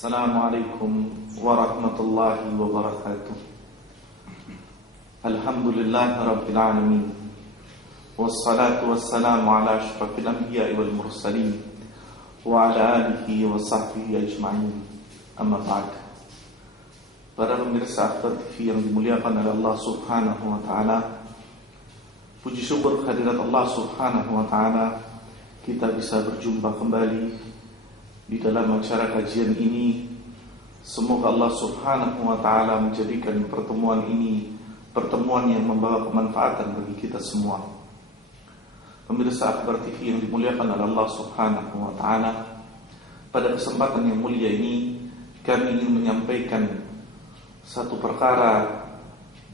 Assalamualaikum warahmatullahi wabarakatuh. Alhamdulillahi rabbil alamin. Wassalatu wassalamu ala asyrafil anbiya'i wal mursalin wa ala alihi wa sahbihi ajma'in. Amma ba'd. Para pemirsa Akhbar TV yang dimuliakan oleh Allah Subhanahu wa taala, puji syukur kehadirat Allah Subhanahu wa taala kita bisa berjumpa kembali di dalam acara kajian ini. Semoga Allah Subhanahu wa ta'ala menjadikan pertemuan ini pertemuan yang membawa kemanfaatan bagi kita semua. Pemirsa Akhbar TV yang dimuliakan oleh Allah Subhanahu wa ta'ala, pada kesempatan yang mulia ini kami ingin menyampaikan satu perkara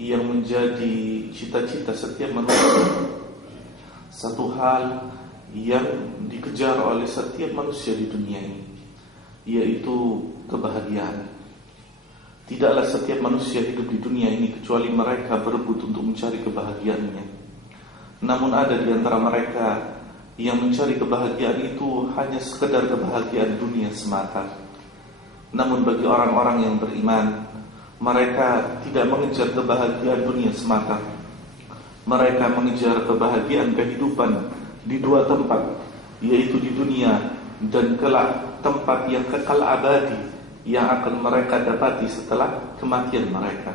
yang menjadi cita-cita setiap manusia, satu hal yang dikejar oleh setiap manusia di dunia ini, yaitu kebahagiaan. Tidaklah setiap manusia hidup di dunia ini kecuali mereka berebut untuk mencari kebahagiaannya. Namun ada di antara mereka yang mencari kebahagiaan itu hanya sekedar kebahagiaan dunia semata. Namun bagi orang-orang yang beriman, mereka tidak mengejar kebahagiaan dunia semata. Mereka mengejar kebahagiaan kehidupan di dua tempat, yaitu di dunia dan kelak tempat yang kekal abadi yang akan mereka dapati setelah kematian mereka.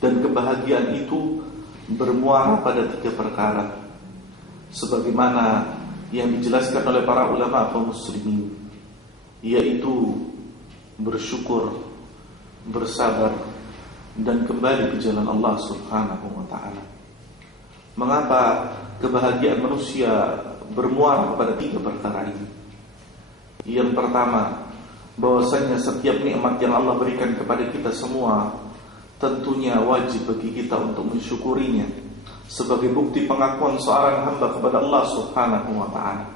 Dan kebahagiaan itu bermuara pada tiga perkara, sebagaimana yang dijelaskan oleh para ulama kaum muslimin, yaitu bersyukur, bersabar, dan kembali ke jalan Allah Subhanahu wa ta'ala. Mengapa kebahagiaan manusia bermuara pada tiga perkara ini? Yang pertama, bahwasanya setiap nikmat yang Allah berikan kepada kita semua tentunya wajib bagi kita untuk mensyukurinya sebagai bukti pengakuan seorang hamba kepada Allah Subhanahu wa ta'ala.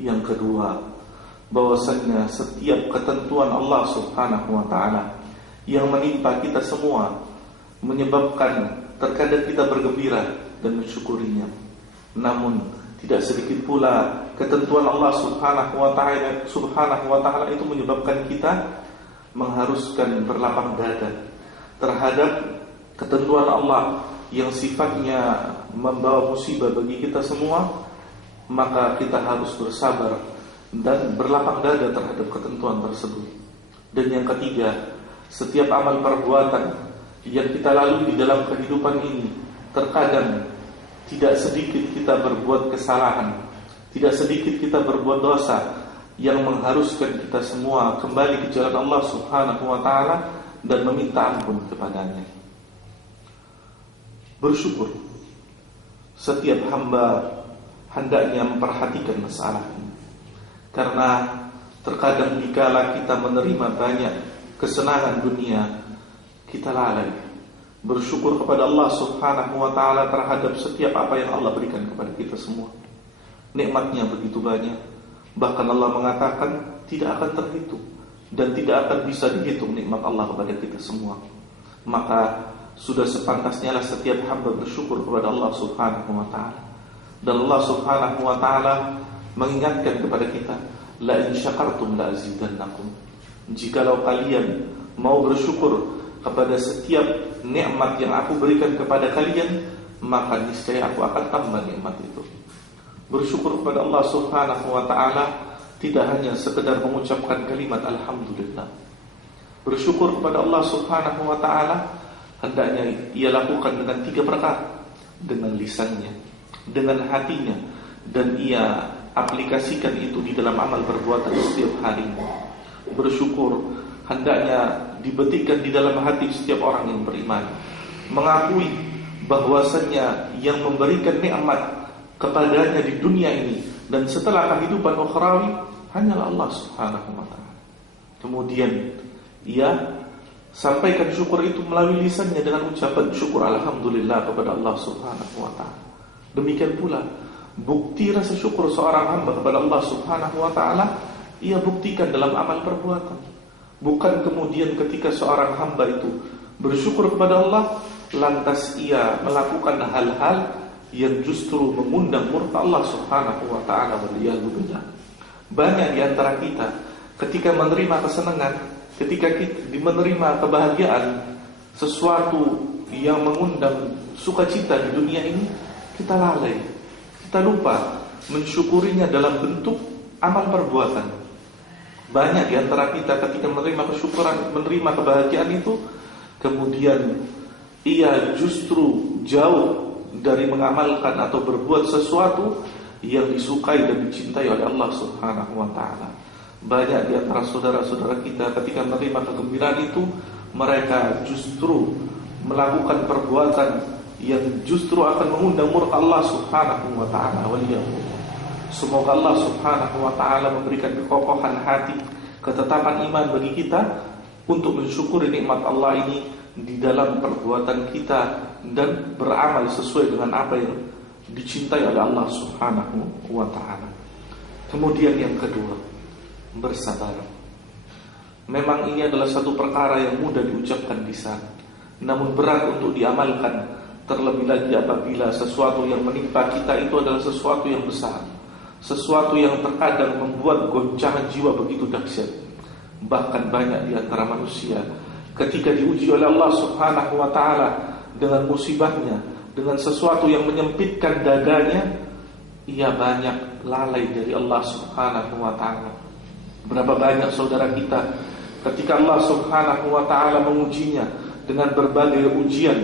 Yang kedua, bahwasanya setiap ketentuan Allah Subhanahu wa ta'ala yang menimpa kita semua menyebabkan terkadang kita bergembira dan mensyukurinya. Namun tidak sedikit pula ketentuan Allah Subhanahu wa ta'ala itu menyebabkan kita mengharuskan berlapang dada terhadap ketentuan Allah yang sifatnya membawa musibah bagi kita semua. Maka kita harus bersabar dan berlapang dada terhadap ketentuan tersebut. Dan yang ketiga, setiap amal perbuatan yang kita lalui di dalam kehidupan ini, terkadang tidak sedikit kita berbuat kesalahan, tidak sedikit kita berbuat dosa yang mengharuskan kita semua kembali ke jalan Allah Subhanahu wa ta'ala dan meminta ampun kepadanya. Bersyukur, setiap hamba hendaknya memperhatikan masalah ini, karena terkadang dikala kita menerima banyak kesenangan dunia, kita lalai bersyukur kepada Allah Subhanahu wa ta'ala terhadap setiap apa yang Allah berikan kepada kita semua. Nikmatnya begitu banyak, bahkan Allah mengatakan tidak akan terhitung dan tidak akan bisa dihitung nikmat Allah kepada kita semua. Maka sudah sepantasnya lah setiap hamba bersyukur kepada Allah Subhanahu wa ta'ala. Dan Allah Subhanahu wa ta'ala mengingatkan kepada kita, la in syakartum la azidannakum. Jikalau kalian mau bersyukur kepada setiap nikmat yang aku berikan kepada kalian, maka niscaya aku akan tambah nikmat itu. Bersyukur kepada Allah Subhanahu wa ta'ala tidak hanya sekedar mengucapkan kalimat alhamdulillah. Bersyukur kepada Allah Subhanahu wa ta'ala hendaknya ia lakukan dengan tiga perkara: dengan lisannya, dengan hatinya, dan ia aplikasikan itu di dalam amal perbuatan setiap harinya. Bersyukur hendaknya dibetikkan di dalam hati setiap orang yang beriman, mengakui bahwasanya yang memberikan nikmat kepadanya di dunia ini dan setelah kehidupan ukhrawi hanyalah Allah Subhanahu wa ta'ala. Kemudian ia sampaikan syukur itu melalui lisannya dengan ucapan syukur alhamdulillah kepada Allah Subhanahu wa ta'ala. Demikian pula bukti rasa syukur seorang hamba kepada Allah Subhanahu wa ta'ala ia buktikan dalam amal perbuatan. Bukan kemudian ketika seorang hamba itu bersyukur kepada Allah, lantas ia melakukan hal-hal yang justru mengundang murka Allah Subhanahu wa ta'ala. Banyak di antara kita ketika menerima kesenangan, ketika kita menerima kebahagiaan, sesuatu yang mengundang sukacita di dunia ini, kita lalai, kita lupa mensyukurinya dalam bentuk amal perbuatan. Banyak di antara kita ketika menerima kesyukuran, menerima kebahagiaan itu, kemudian ia justru jauh dari mengamalkan atau berbuat sesuatu yang disukai dan dicintai oleh Allah Subhanahu wa ta'ala. Banyak di antara saudara-saudara kita ketika menerima kegembiraan itu, mereka justru melakukan perbuatan yang justru akan mengundang murka Allah Subhanahu wa ta'ala. Semoga Allah Subhanahu wa ta'ala memberikan kekokohan hati, ketetapan iman bagi kita untuk mensyukuri nikmat Allah ini di dalam perbuatan kita dan beramal sesuai dengan apa yang dicintai oleh Allah Subhanahu wa ta'ala. Kemudian yang kedua, bersabar. Memang ini adalah satu perkara yang mudah diucapkan lisan, namun berat untuk diamalkan, terlebih lagi apabila sesuatu yang menimpa kita itu adalah sesuatu yang besar, sesuatu yang terkadang membuat goncangan jiwa begitu dahsyat. Bahkan banyak di antara manusia ketika diuji oleh Allah Subhanahu wa ta'ala dengan musibahnya, dengan sesuatu yang menyempitkan dadanya, ia banyak lalai dari Allah Subhanahu wa ta'ala. Berapa banyak saudara kita ketika Allah Subhanahu wa ta'ala mengujinya dengan berbagai ujian,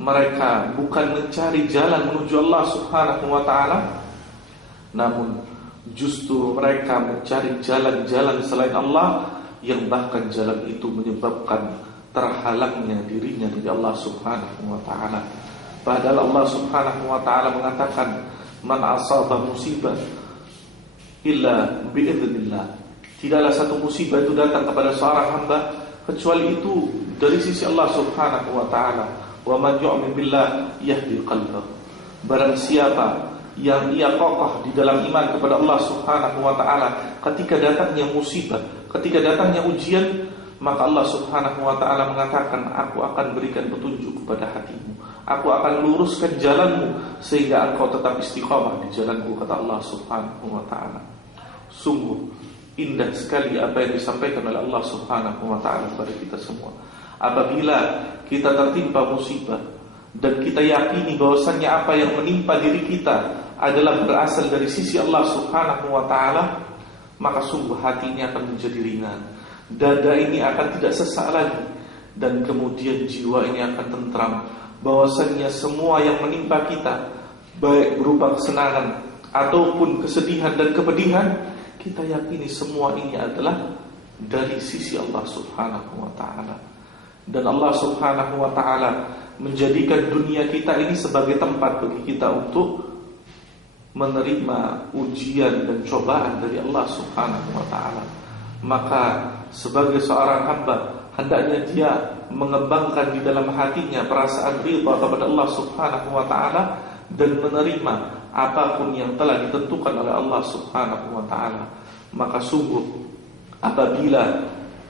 mereka bukan mencari jalan menuju Allah Subhanahu wa ta'ala, namun justru mereka mencari jalan-jalan selain Allah, yang bahkan jalan itu menyebabkan terhalangnya dirinya dari Allah Subhanahu wa ta'ala. Padahal Allah Subhanahu wa ta'ala mengatakan, man asaba musibah illa bi'idznillah. Tidaklah satu musibah itu datang kepada seorang hamba kecuali itu dari sisi Allah Subhanahu wa ta'ala. Wa man yu'min billah yahdi qalbah. Barang siapa yang ia kokoh di dalam iman kepada Allah Subhanahu wa ta'ala, ketika datangnya musibah, ketika datangnya ujian, maka Allah Subhanahu wa ta'ala mengatakan, aku akan berikan petunjuk kepada hatimu, aku akan luruskan jalanmu sehingga engkau tetap istiqamah di jalanku, kata Allah Subhanahu wa ta'ala. Sungguh indah sekali apa yang disampaikan oleh Allah Subhanahu wa ta'ala kepada kita semua. Apabila kita tertimpa musibah dan kita yakini bahwasannya apa yang menimpa diri kita adalah berasal dari sisi Allah Subhanahu wa ta'ala, maka sungguh hati ini akan menjadi ringan, dada ini akan tidak sesak lagi, dan kemudian jiwa ini akan tentram bahwasannya semua yang menimpa kita, baik berupa kesenangan ataupun kesedihan dan kepedihan, kita yakini semua ini adalah dari sisi Allah Subhanahu wa ta'ala. Dan Allah Subhanahu wa ta'ala menjadikan dunia kita ini sebagai tempat bagi kita untuk menerima ujian dan cobaan dari Allah Subhanahu wa ta'ala. Maka sebagai seorang hamba, hendaknya dia mengembangkan di dalam hatinya perasaan ridha kepada Allah Subhanahu wa ta'ala dan menerima apapun yang telah ditentukan oleh Allah Subhanahu wa ta'ala. Maka sungguh apabila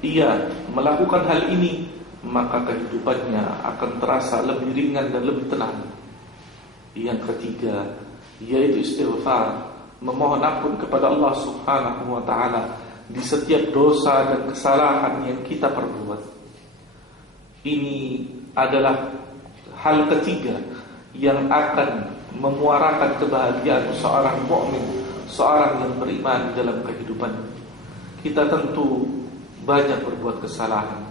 ia melakukan hal ini, maka kehidupannya akan terasa lebih ringan dan lebih tenang. Yang ketiga, yaitu istighfar, memohon ampun kepada Allah Subhanahu wa ta'ala di setiap dosa dan kesalahan yang kita perbuat. Ini adalah hal ketiga yang akan memuarakan kebahagiaan seorang mukmin, seorang yang beriman dalam kehidupan. Kita tentu banyak berbuat kesalahan,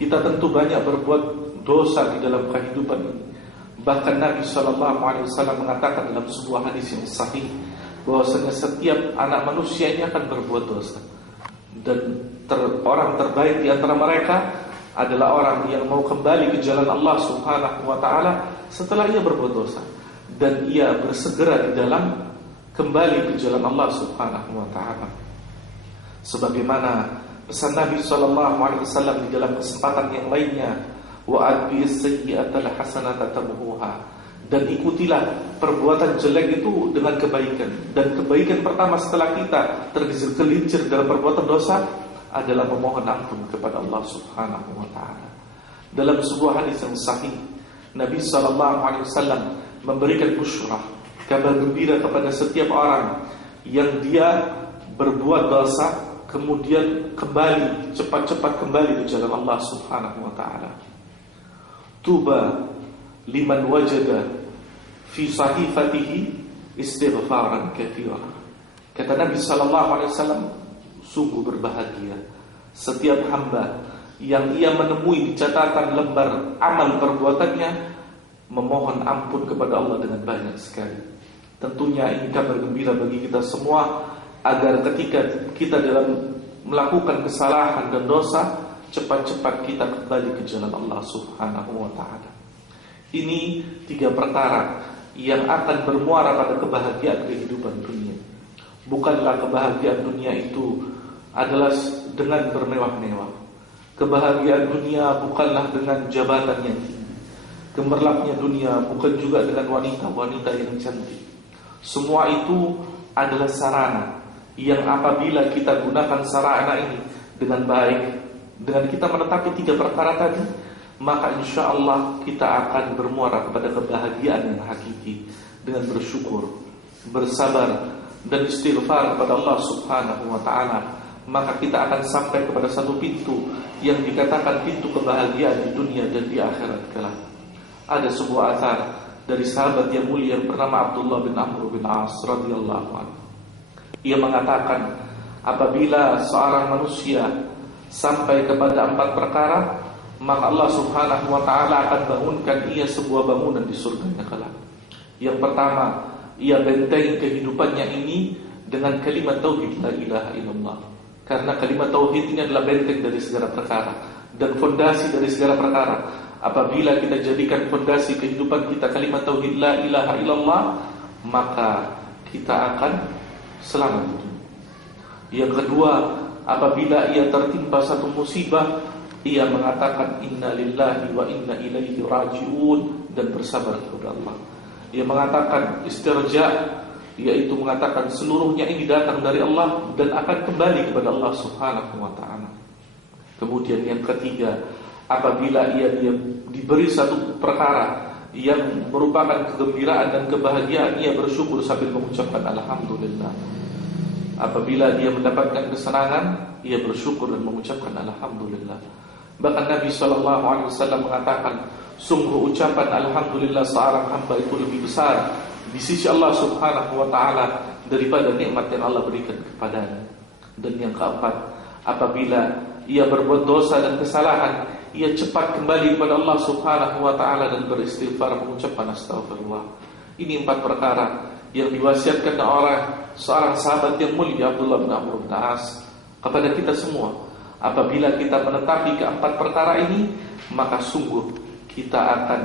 kita tentu banyak berbuat dosa di dalam kehidupan ini. Bahkan Nabi SAW mengatakan dalam sebuah hadis yang sahih bahwasanya setiap anak manusia ini akan berbuat dosa, dan orang terbaik di antara mereka adalah orang yang mau kembali ke jalan Allah Subhanahu wa ta'ala setelah ia berbuat dosa, dan ia bersegera di dalam kembali ke jalan Allah Subhanahu wa ta'ala. Sebagaimana pesan Nabi SAW di dalam kesempatan yang lainnya, wa'adbis sayyi'atal hasanata tamhuha, dan ikutilah perbuatan jelek itu dengan kebaikan. Dan kebaikan pertama setelah kita tergelincir dalam perbuatan dosa adalah memohon ampun kepada Allah Subhanahu wa ta'ala. Dalam sebuah hadis yang sahih, Nabi SAW memberikan busyrah, kabar gembira kepada setiap orang yang dia berbuat dosa, kemudian cepat-cepat kembali ke jalan Allah Subhanahu wa taala. Tuba liman wajada fi sahifatihi istighfaran katsira. Kata Nabi sallallahu alaihi wasallam, sungguh berbahagia setiap hamba yang ia menemui di catatan lembar amal perbuatannya memohon ampun kepada Allah dengan banyak sekali. Tentunya ini kabar gembira bagi kita semua, agar ketika kita dalam melakukan kesalahan dan dosa, cepat-cepat kita kembali ke jalan Allah Subhanahu wa ta'ala. Ini 3 perkara yang akan bermuara pada kebahagiaan kehidupan dunia. Bukanlah kebahagiaan dunia itu adalah dengan bermewah-mewah. Kebahagiaan dunia bukanlah dengan jabatan yang tinggi. Gemerlapnya dunia bukan juga dengan wanita-wanita yang cantik. Semua itu adalah sarana yang apabila kita gunakan sarana ini dengan baik, dengan kita menetapi 3 perkara tadi, maka insya Allah kita akan bermuara kepada kebahagiaan yang hakiki dengan bersyukur, bersabar, dan istighfar kepada Allah Subhanahu wa ta'ala. Maka kita akan sampai kepada satu pintu yang dikatakan pintu kebahagiaan di dunia dan di akhirat kelak. Ada sebuah athar dari sahabat yang mulia yang bernama Abdullah bin Amr bin As radhiyallahu anhu. Ia mengatakan, apabila seorang manusia sampai kepada 4 perkara, maka Allah Subhanahu wa ta'ala akan bangunkan ia sebuah bangunan di surganya kelak. Yang pertama, ia benteng kehidupannya ini dengan kalimat tauhid la ilaha illallah. Karena kalimat tauhid ini adalah benteng dari segala perkara dan fondasi dari segala perkara. Apabila kita jadikan fondasi kehidupan kita kalimat tauhid la ilaha illallah, maka kita akan selamat dunia. Yang kedua, apabila ia tertimpa satu musibah, ia mengatakan inna lillahi wa inna ilaihi raji'un dan bersabar kepada Allah. Ia mengatakan istirja, yaitu mengatakan seluruhnya ini datang dari Allah dan akan kembali kepada Allah Subhanahu wa ta'ala. Kemudian yang ketiga, apabila ia diberi satu perkara yang merupakan kegembiraan dan kebahagiaan, ia bersyukur sambil mengucapkan alhamdulillah. Apabila dia mendapatkan kesenangan, ia bersyukur dan mengucapkan alhamdulillah. Bahkan Nabi SAW mengatakan, sungguh ucapan alhamdulillah seorang hamba itu lebih besar di sisi Allah Subhanahu wa ta'ala daripada nikmat yang Allah berikan kepadanya. Dan yang keempat, apabila ia berbuat dosa dan kesalahan, ia cepat kembali kepada Allah Subhanahu wa ta'ala dan beristighfar, mengucapkan astagfirullah. Ini 4 perkara yang diwasiatkan oleh seorang sahabat yang mulia Abdullah bin Amr bin As kepada kita semua. Apabila kita menetapi ke-4 perkara ini, maka sungguh kita akan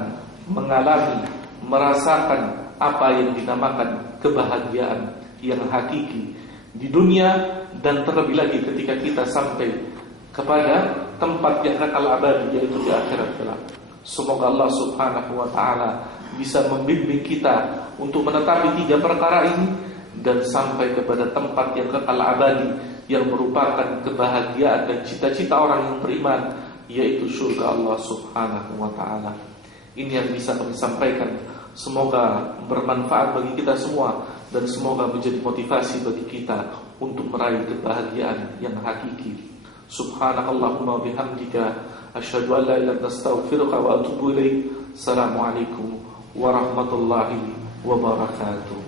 mengalami, merasakan apa yang dinamakan kebahagiaan yang hakiki di dunia, dan terlebih lagi ketika kita sampai kepada tempat yang kekal abadi, yaitu di akhirat kelak. Semoga Allah Subhanahu wa ta'ala bisa membimbing kita untuk menetapi 3 perkara ini dan sampai kepada tempat yang kekal abadi yang merupakan kebahagiaan dan cita-cita orang yang beriman, yaitu surga Allah Subhanahu wa ta'ala. Ini yang bisa kami sampaikan. Semoga bermanfaat bagi kita semua dan semoga menjadi motivasi bagi kita untuk meraih kebahagiaan yang hakiki. Subhanakallahumma bihamdika asyhadu an la ilaha illa anta astaghfiruka wa atubu ilaik. Assalamualaikum warahmatullahi wabarakatuh.